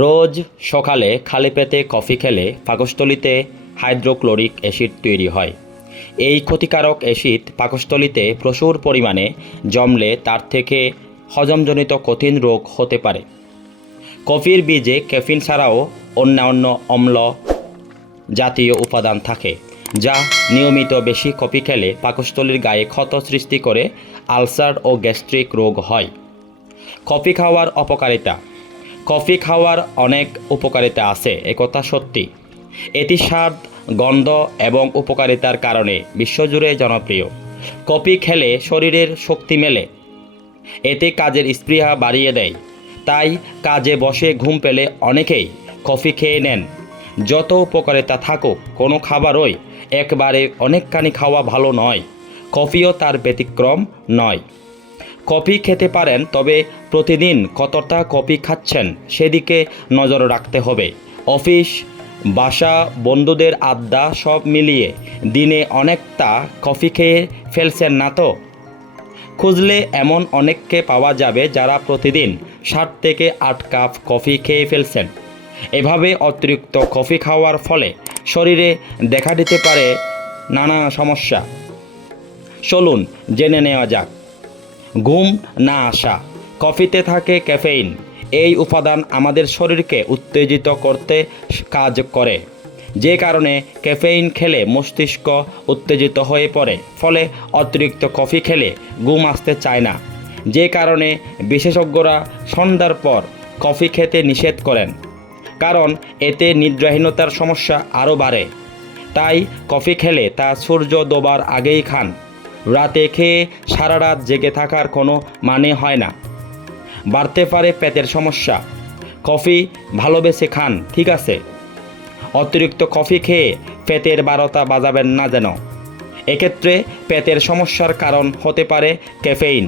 রোজ সকালে খালি পেটে কফি খেলে পাকস্থলীতে হাইড্রোক্লোরিক অ্যাসিড তৈরি হয়। এই ক্ষতিকারক অ্যাসিড পাকস্থলীতে প্রচুর পরিমাণে জমলে তার থেকে হজমজনিত কঠিন রোগ হতে পারে। কফির বীজে ক্যাফিন ছাড়াও অন্যান্য অম্ল জাতীয় উপাদান থাকে, যা নিয়মিত বেশি কফি খেলে পাকস্থলীর গায়ে ক্ষত সৃষ্টি করে আলসার ও গ্যাস্ট্রিক রোগ হয়। কফি খাওয়ার অপকারিতা। কফি খাওয়ার অনেক উপকারিতা আছে, একথা সত্যি। এটি স্বাদ, গন্ধ এবং উপকারিতার কারণে বিশ্বজুড়ে জনপ্রিয়। কফি খেলে শরীরের শক্তি মেলে, এতে কাজের স্পৃহা বাড়িয়ে দেয়। তাই কাজে বসে ঘুম পেলে অনেকেই কফি খেয়ে নেন। যত উপকারিতা থাকুক, কোনো খাবারই একবারে অনেকখানি খাওয়া ভালো নয়। কফিও তার ব্যতিক্রম নয়। কফি খেতে পারেন, তবে প্রতিদিন কতটা কফি খাচ্ছেন সেদিকে নজর রাখতে হবে। অফিস, বাসা, বন্ধুদের আড্ডা সব মিলিয়ে দিনে অনেকটা কফি খেয়ে ফেলছেন না তো? খুঁজলে এমন অনেককে পাওয়া যাবে যারা প্রতিদিন 7 থেকে 8 কাপ কফি খেয়ে ফেলছেন। এভাবে অতিরিক্ত কফি খাওয়ার ফলে শরীরে দেখা দিতে পারে নানা সমস্যা। চলুন জেনে নেওয়া যাক। ঘুম না আসা। কফিতে থাকে ক্যাফেইন। এই উপাদান আমাদের শরীরকে উত্তেজিত করতে কাজ করে, যে কারণে ক্যাফেইন খেলে মস্তিষ্ক উত্তেজিত হয়ে পড়ে। ফলে অতিরিক্ত কফি খেলে ঘুম আসতে চায় না, যে কারণে বিশেষজ্ঞরা সন্ধ্যার পর কফি খেতে নিষেধ করেন, কারণ এতে নিদ্রাহীনতার সমস্যা আরও বাড়ে। তাই কফি খেলে তা সূর্য ডোবার আগেই খান। রাতে খেয়ে সারা রাত জেগে থাকার কোনো মানে হয় না। বাড়তে পারে পেটের সমস্যা। কফি ভালোবেসে খান, ঠিক আছে, অতিরিক্ত কফি খেয়ে পেটের 12টা বাজাবেন না যেন। এক্ষেত্রে পেটের সমস্যার কারণ হতে পারে ক্যাফেইন।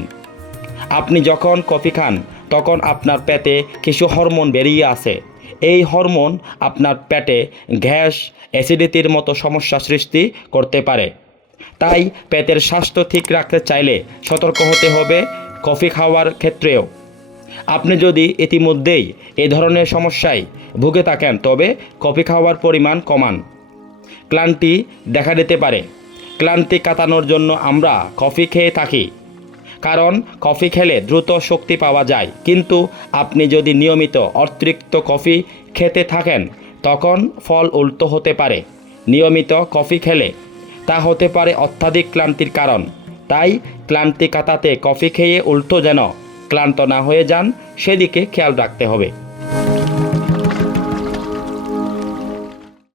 আপনি যখন কফি খান তখন আপনার পেটে কিছু হরমোন বেরিয়ে আসে। এই হরমোন আপনার পেটে গ্যাস, অ্যাসিডিটির মতো সমস্যা সৃষ্টি করতে পারে। তাই পেটের স্বাস্থ্য ঠিক রাখতে চাইলে সতর্ক হতে হবে কফি খাওয়ার ক্ষেত্রেও। আপনি যদি ইতিমধ্যেই এ ধরনের সমস্যায় ভুগে থাকেন, তবে কফি খাওয়ার পরিমাণ কমান। ক্লান্তি দেখা দিতে পারে। ক্লান্তি কাটানোর জন্য আমরা কফি খেয়ে থাকি, কারণ কফি খেলে দ্রুত শক্তি পাওয়া যায়। কিন্তু আপনি যদি নিয়মিত অতিরিক্ত কফি খেতে থাকেন, তখন ফল উল্টো হতে পারে। নিয়মিত কফি খেলে তা হতে পারে অত্যাধিক ক্লান্তির কারণ। তাই ক্লান্তি কাটাতে কফি খেয়ে উল্টো যেন ক্লান্ত না হয়ে যান, সেদিকে খেয়াল রাখতে হবে।